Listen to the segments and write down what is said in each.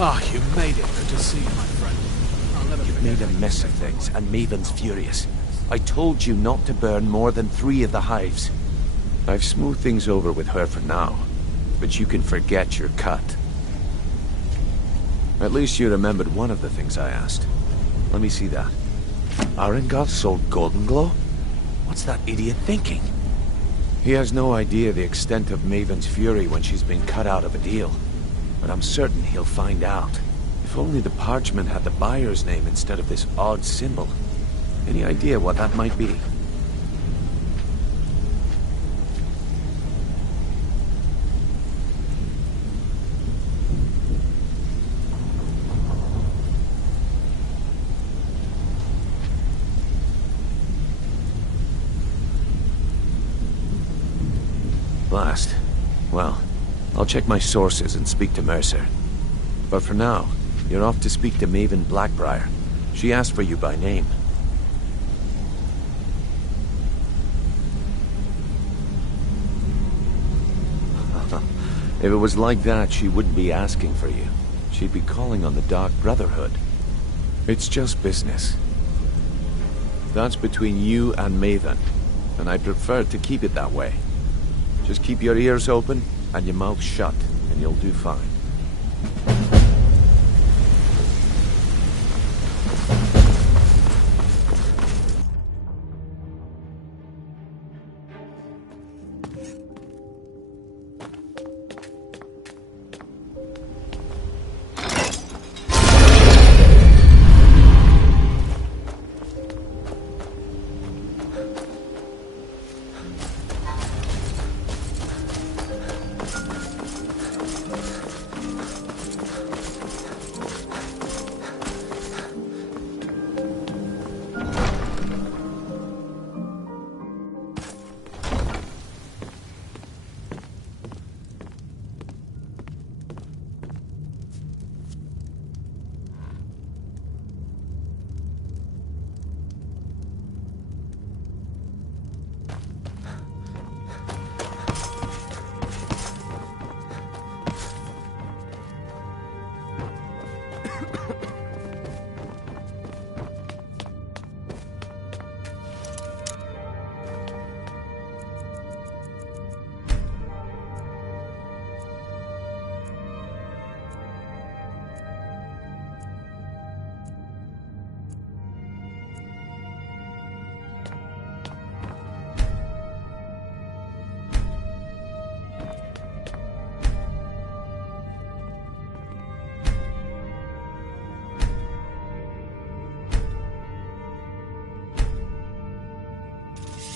Ah, you made it. Good to see you, my friend. I'll never You've forget made a mess of things, and Maven's furious. I told you not to burn more than 3 of the hives. I've smoothed things over with her for now, but you can forget your cut. At least you remembered one of the things I asked. Let me see that. Arengoth sold Golden Glow? What's that idiot thinking? He has no idea the extent of Maven's fury when she's been cut out of a deal. But I'm certain he'll find out. If only the parchment had the buyer's name instead of this odd symbol. Any idea what that might be? Blast. Well, I'll check my sources and speak to Mercer. But for now, you're off to speak to Maven Blackbriar. She asked for you by name. If it was like that, she wouldn't be asking for you. She'd be calling on the Dark Brotherhood. It's just business. That's between you and Maven, and I prefer to keep it that way. Just keep your ears open and your mouth shut, and you'll do fine.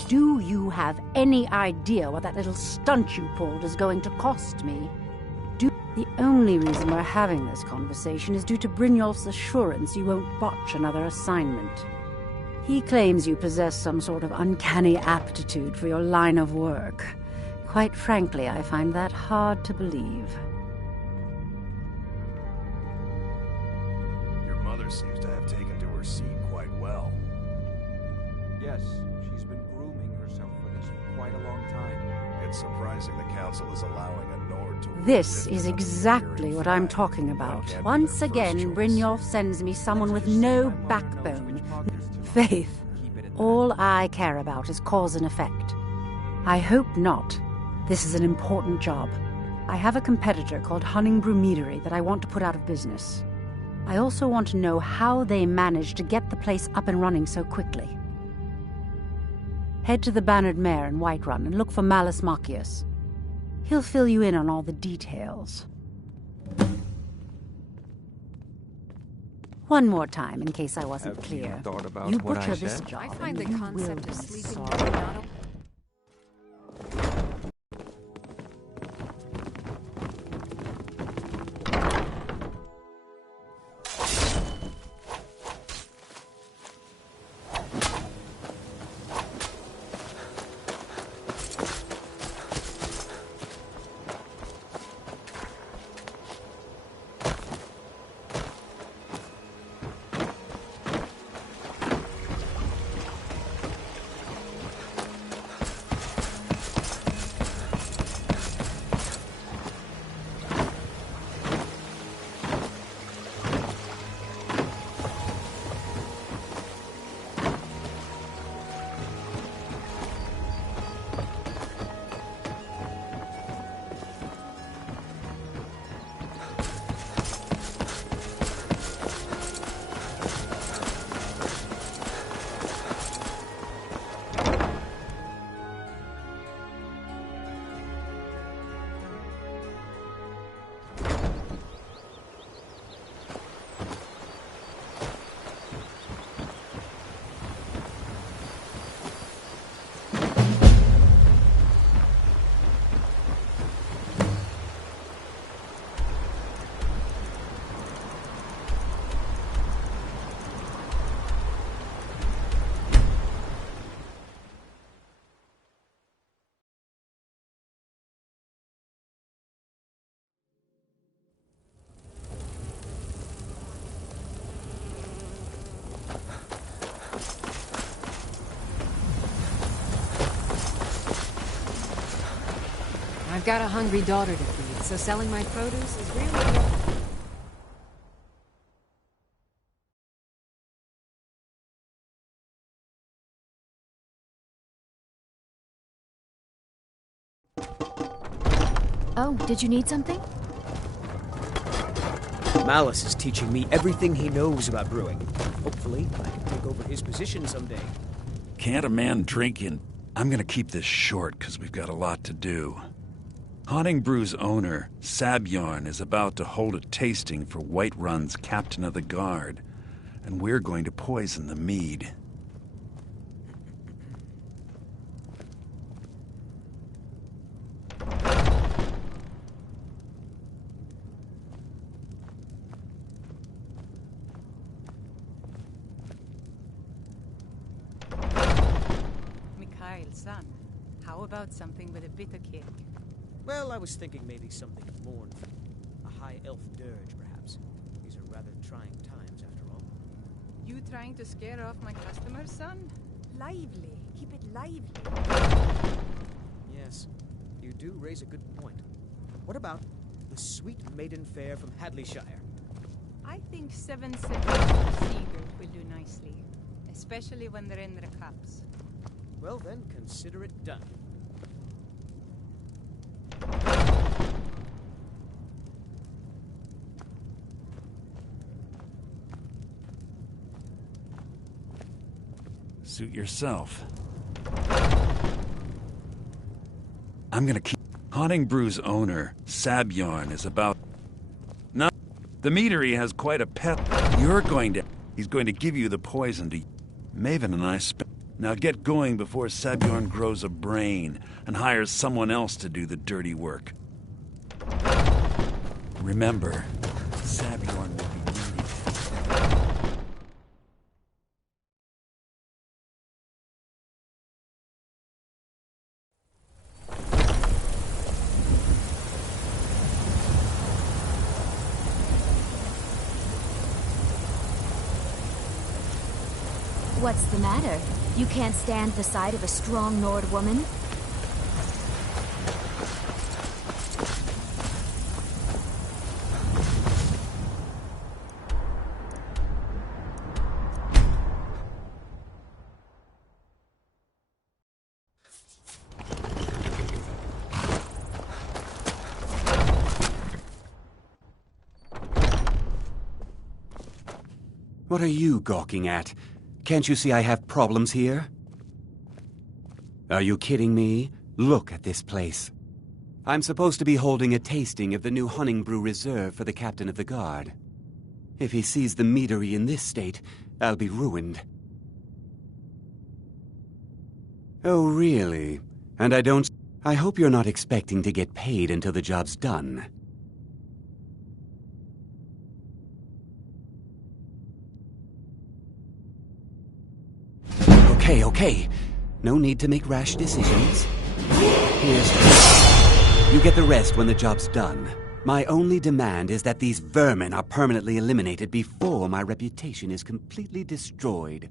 Do you have any idea what that little stunt you pulled is going to cost me? The only reason we're having this conversation is due to Brynjolf's assurance you won't botch another assignment. He claims you possess some sort of uncanny aptitude for your line of work. Quite frankly, I find that hard to believe. Your mother seems to have taken to her seat quite well. Yes, she's been grooming herself for this for quite a long time. It's surprising the council is allowing a Nord to... This is exactly what I'm talking about. Once again, Brynjolf sends me someone with no backbone. Faith. All I care about is cause and effect. I hope not. This is an important job. I have a competitor called Hunningbrew Meadery that I want to put out of business. I also want to know how they managed to get the place up and running so quickly. Head to the Bannered Mare in Whiterun and look for Malus Machius. He'll fill you in on all the details. One more time, in case I wasn't clear. You butcher this job, I find the and you concept will of be sleeping sorry. not a I've got a hungry daughter to feed, so selling my produce is really... Oh, did you need something? Malice is teaching me everything he knows about brewing. Hopefully, I can take over his position someday. Can't a man drink in... I'm gonna keep this short, because we've got a lot to do. Haunting Brew's owner, Sabjorn, is about to hold a tasting for Whiterun's Captain of the Guard, and we're going to poison the mead. Son, how about something with a bitter kick? Well, I was thinking maybe something mournful. A high elf dirge, perhaps. These are rather trying times, after all. You trying to scare off my customers, son? Lively. Keep it lively. Yes, you do raise a good point. What about the sweet maiden fair from Hadleyshire? I think 7 sips of Seagert will do nicely, especially when they're in their cups. Well then, consider it done. Suit yourself. I'm gonna keep... Haunting Brew's owner, Sabjorn, is about... No, the meadery has quite a pet. He's going to give you the poison to... Maven and I spent... Now get going before Sabjorn grows a brain and hires someone else to do the dirty work. Remember, Sabjorn will be needed. What's the matter? You can't stand the sight of a strong Nord woman? What are you gawking at? Can't you see I have problems here? Are you kidding me? Look at this place. I'm supposed to be holding a tasting of the new Haunting Brew Reserve for the Captain of the Guard. If he sees the meadery in this state, I'll be ruined. Oh, really? And I hope you're not expecting to get paid until the job's done. Okay. No need to make rash decisions. You get the rest when the job's done. My only demand is that these vermin are permanently eliminated before my reputation is completely destroyed.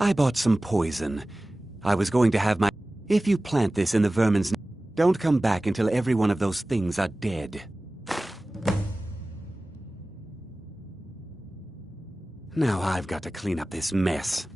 I bought some poison. I was going to have my... If you plant this in the vermin's... Don't come back until every one of those things are dead. Now I've got to clean up this mess.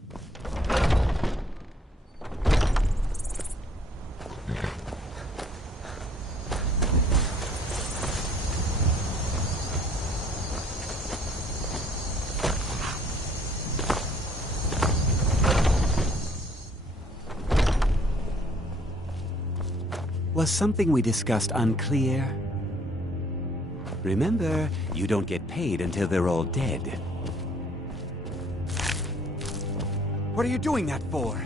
Was something we discussed unclear? Remember, you don't get paid until they're all dead. What are you doing that for?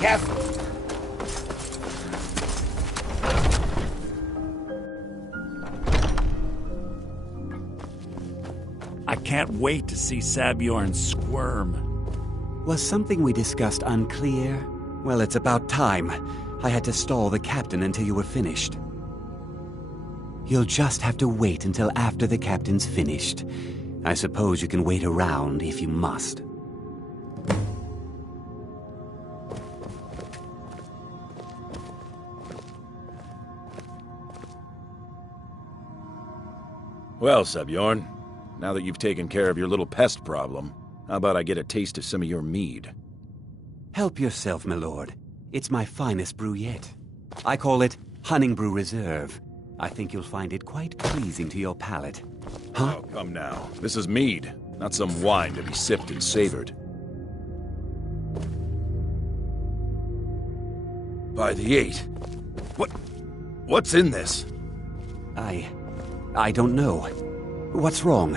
Careful! I can't wait to see Sabjorn squirm. Was something we discussed unclear? Well, it's about time. I had to stall the captain until you were finished. You'll just have to wait until after the captain's finished. I suppose you can wait around if you must. Well, Sabjorn, now that you've taken care of your little pest problem, how about I get a taste of some of your mead? Help yourself, my lord. It's my finest brew yet. I call it Honningbrew Reserve. I think you'll find it quite pleasing to your palate. Huh? Oh, come now. This is mead, not some wine to be sipped and savored. By the 8. What's in this? I don't know. What's wrong?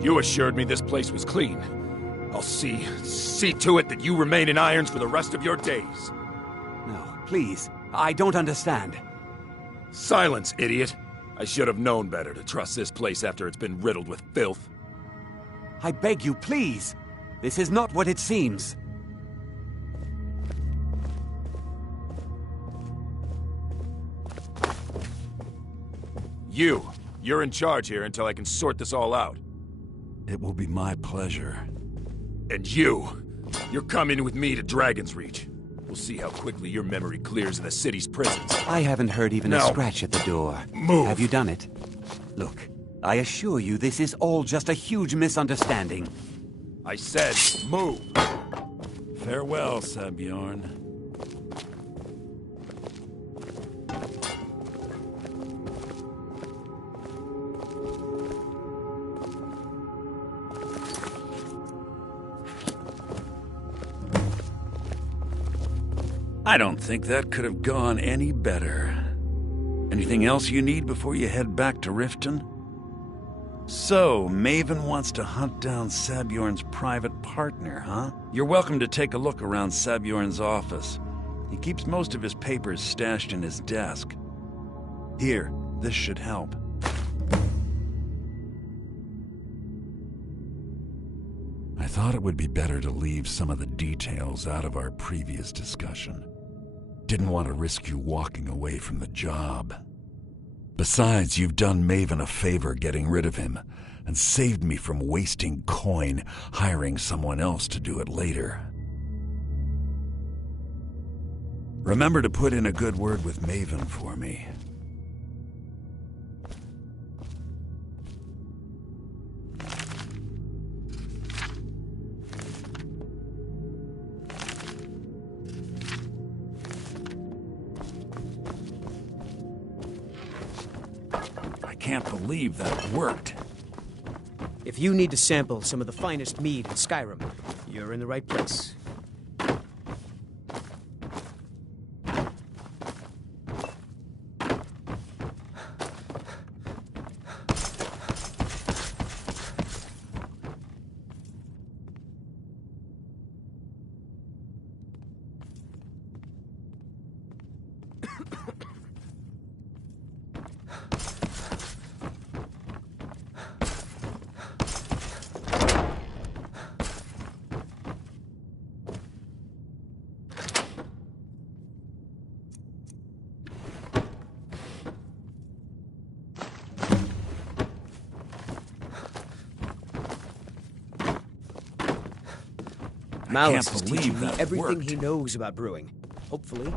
You assured me this place was clean. I'll see to it that you remain in irons for the rest of your days. No, please. I don't understand. Silence, idiot! I should have known better to trust this place after it's been riddled with filth. I beg you, please. This is not what it seems. You're in charge here until I can sort this all out. It will be my pleasure. And you're coming with me to Dragon's Reach. We'll see how quickly your memory clears in the city's prisons. I haven't heard even a scratch at the door. Move. Have you done it? Look, I assure you this is all just a huge misunderstanding. I said, move. Farewell, Sabjorn. I don't think that could have gone any better. Anything else you need before you head back to Riften? So, Maven wants to hunt down Sabjorn's private partner, huh? You're welcome to take a look around Sabjorn's office. He keeps most of his papers stashed in his desk. Here, this should help. I thought it would be better to leave some of the details out of our previous discussion. Didn't want to risk you walking away from the job. Besides, you've done Maven a favor getting rid of him, and saved me from wasting coin hiring someone else to do it later. Remember to put in a good word with Maven for me. I can't believe that worked. If you need to sample some of the finest mead in Skyrim, you're in the right place. Malice is teaching me everything he knows about brewing. Hopefully.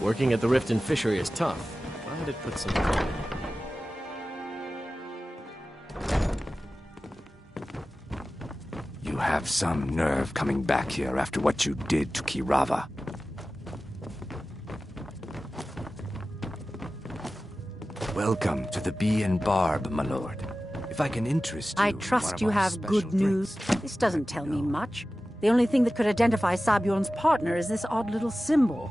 Working at the Riften fishery is tough. Glad it put some time. You have some nerve coming back here after what you did to Kirava. Welcome to the Bee and Barb, my lord. If I can interest you I in trust one of you our have special good news. This doesn't tell me much. The only thing that could identify Sabjorn's partner is this odd little symbol.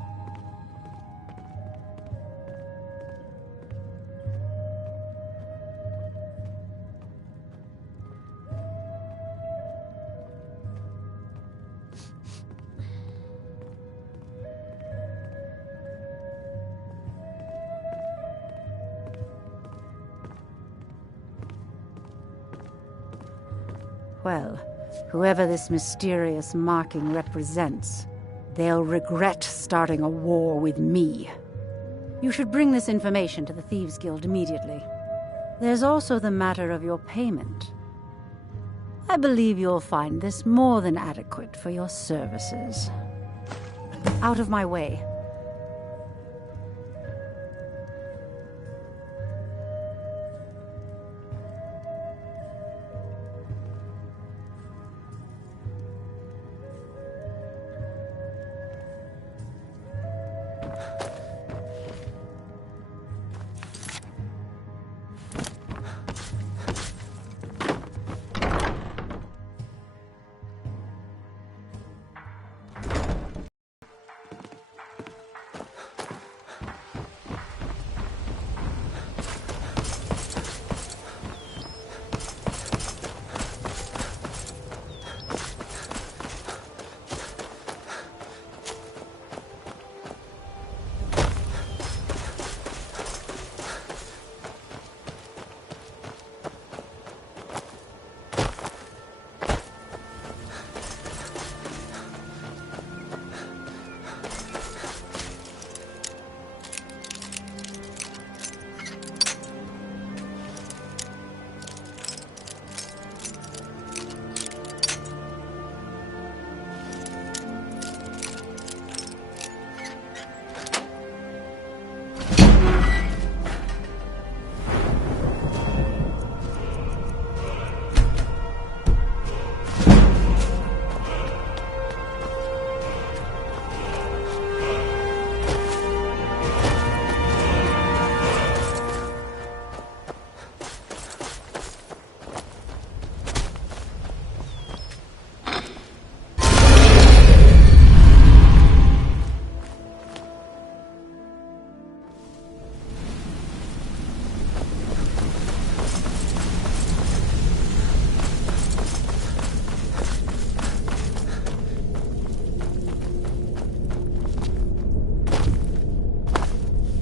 Well, whoever this mysterious marking represents, they'll regret starting a war with me. You should bring this information to the Thieves' Guild immediately. There's also the matter of your payment. I believe you'll find this more than adequate for your services. Out of my way.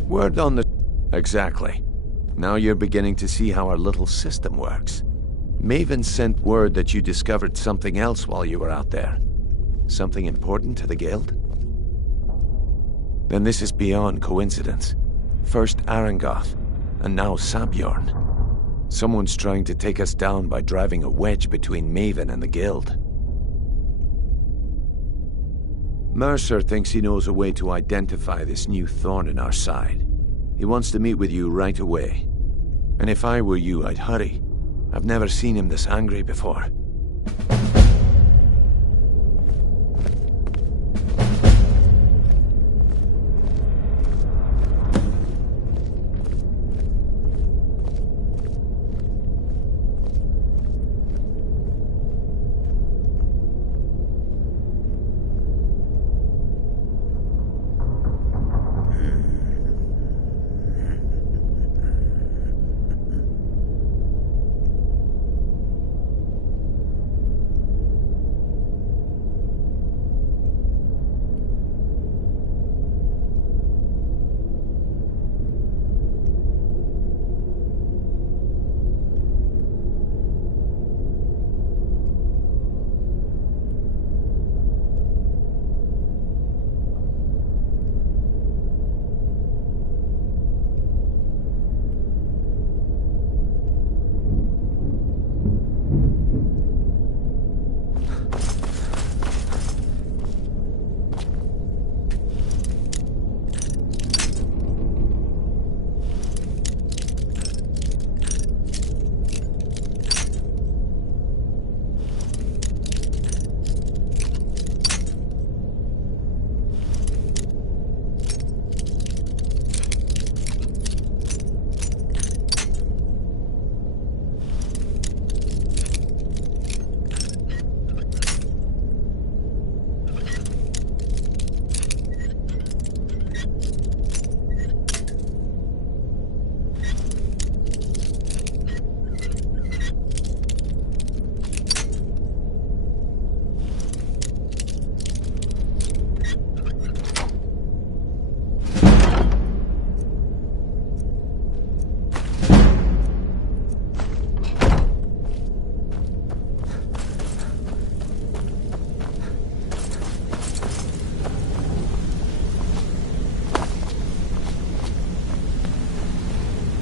Word on the... Exactly. Now you're beginning to see how our little system works. Maven sent word that you discovered something else while you were out there. Something important to the Guild? Then this is beyond coincidence. First Arangoth, and now Sabjorn. Someone's trying to take us down by driving a wedge between Maven and the Guild. Mercer thinks he knows a way to identify this new thorn in our side. He wants to meet with you right away. And if I were you, I'd hurry. I've never seen him this angry before.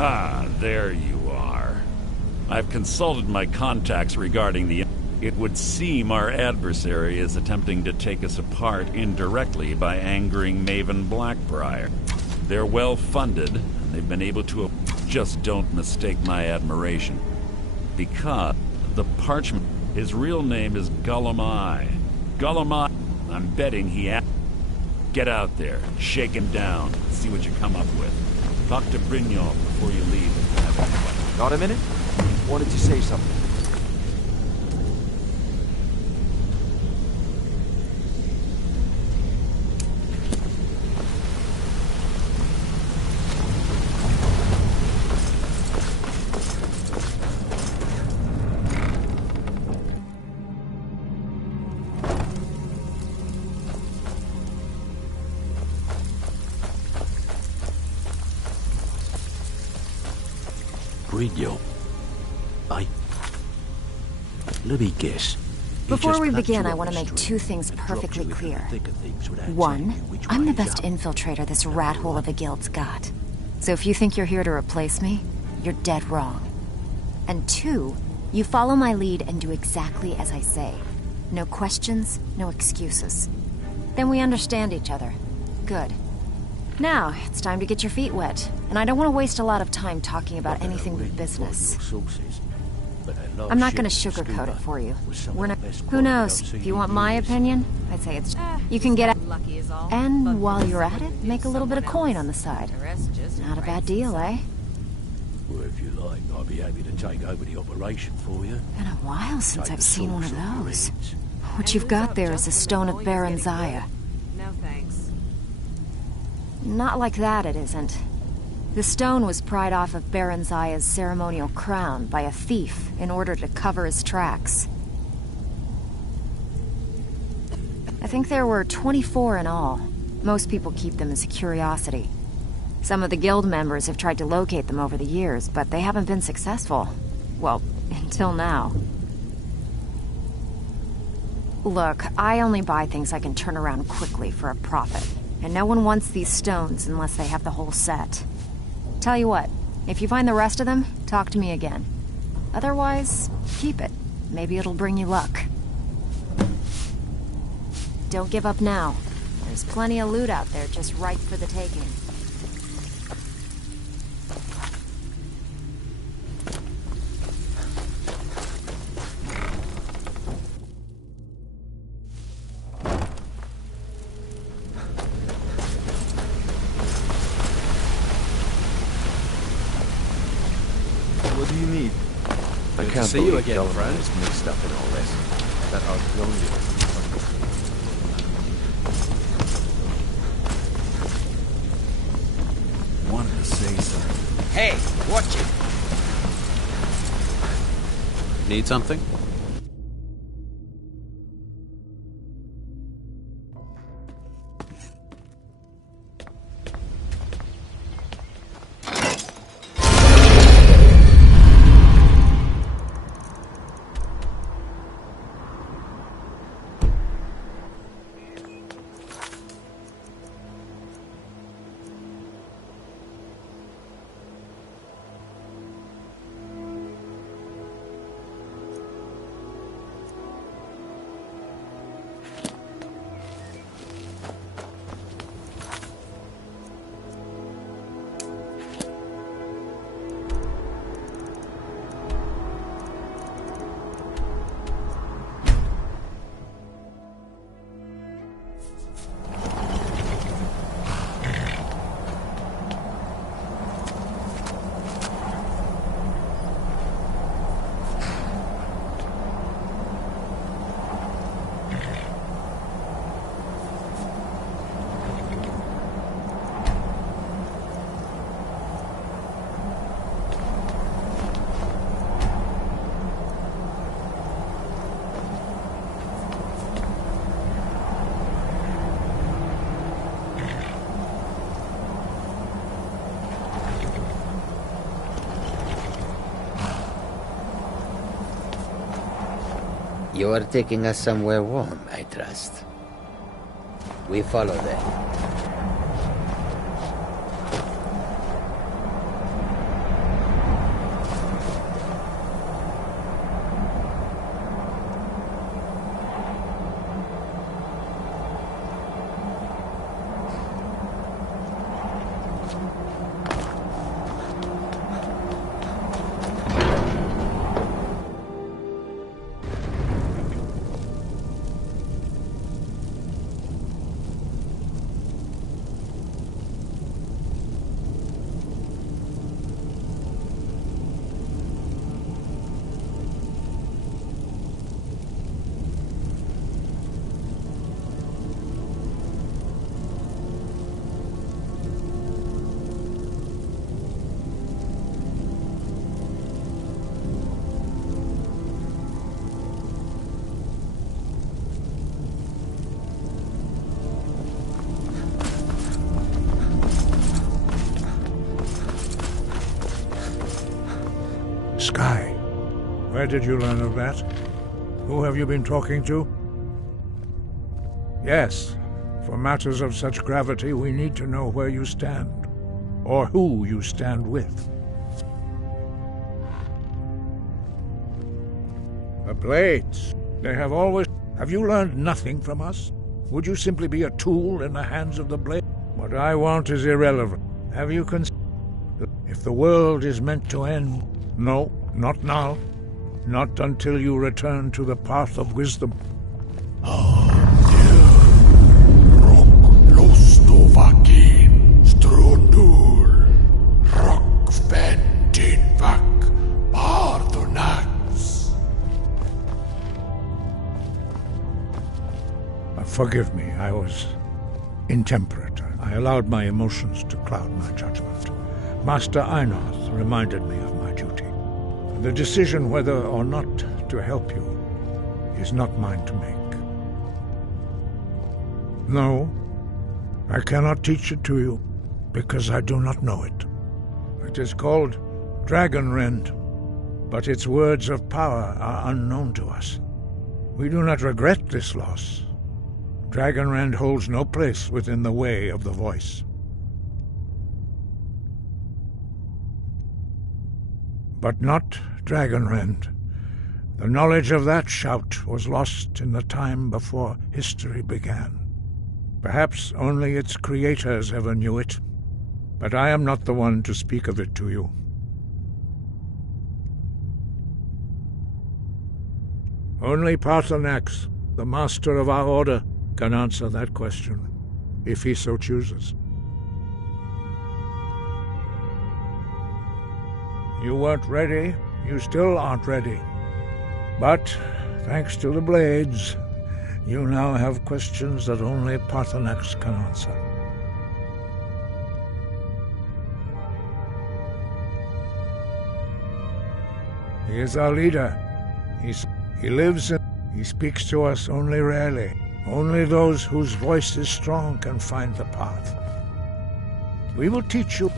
Ah, there you are. I've consulted my contacts regarding the... It would seem our adversary is attempting to take us apart indirectly by angering Maven Blackbriar. They're well-funded, and they've been able to... Just don't mistake my admiration. Because the parchment... His real name is Gullumai. Gullumai... I'm betting he... Get out there, shake him down, see what you come up with. Talk to Brynjolf before you leave. Got a minute? Wanted to say something. Let me guess. Before we begin, I want to make two things perfectly clear. One, I'm the best infiltrator this rat hole of a guild's got. So if you think you're here to replace me, you're dead wrong. And two, you follow my lead and do exactly as I say. No questions, no excuses. Then we understand each other. Good. Now, it's time to get your feet wet. And I don't want to waste a lot of time talking about anything but business. I'm not going to sugarcoat it for you. We're not... Who knows? If you want my opinion, I'd say it's... You can get... And while you're at it, make a little bit of coin on the side. Not a bad deal, eh? Well, if you like, I'll be happy to take over the operation for you. Been a while since I've seen one of those. What you've got there is a stone of Baron Zaya. No thanks. Not like that, it isn't. The stone was pried off of Baron Zaya's ceremonial crown by a thief in order to cover his tracks. I think there were 24 in all. Most people keep them as a curiosity. Some of the guild members have tried to locate them over the years, but they haven't been successful. Well, until now. Look, I only buy things I can turn around quickly for a profit. And no one wants these stones unless they have the whole set. Tell you what, if you find the rest of them, talk to me again. Otherwise, keep it. Maybe it'll bring you luck. Don't give up now. There's plenty of loot out there just ripe for the taking. What do you need? I can't see you believe again, Delaware friend. is mixed up in all this. That I've known you. Wanted to say something. Hey, watch it! Need something? You are taking us somewhere warm, I trust. We follow them. Sky, where did you learn of that? Who have you been talking to? Yes, for matters of such gravity, we need to know where you stand, or who you stand with. The Blades, they have always... Have you learned nothing from us? Would you simply be a tool in the hands of the Blade? What I want is irrelevant. Have you considered... If the world is meant to end... No, not now. Not until you return to the path of wisdom. Forgive me, I was intemperate. I allowed my emotions to cloud my judgment. Master Einoth reminded me of my duty. The decision whether or not to help you is not mine to make. No, I cannot teach it to you. because I do not know it. It is called Dragonrend, but its words of power are unknown to us. We do not regret this loss. Dragonrend holds no place within the way of the voice. But not Dragonrend. The knowledge of that shout was lost in the time before history began. Perhaps only its creators ever knew it, but I am not the one to speak of it to you. Only Paarthurnax, the master of our order, can answer that question, if he so chooses. You weren't ready, you still aren't ready. But, thanks to the blades, you now have questions that only Paarthurnax can answer. He is our leader. He lives in... He speaks to us only rarely. Only those whose voice is strong can find the path. We will teach you.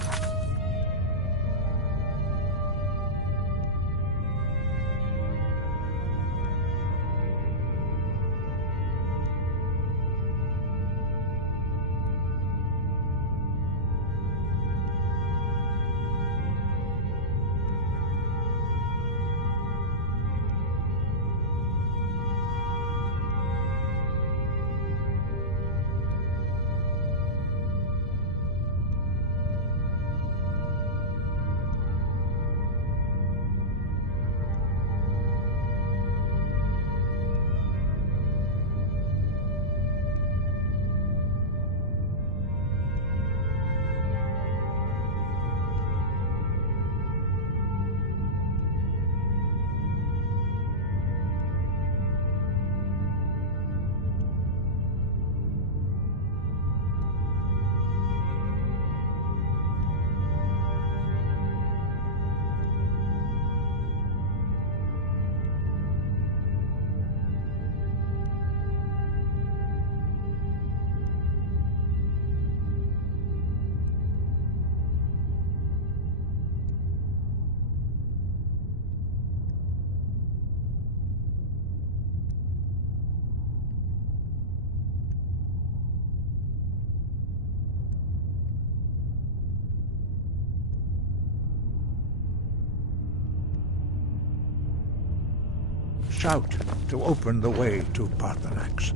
Shout to open the way to Paarthurnax.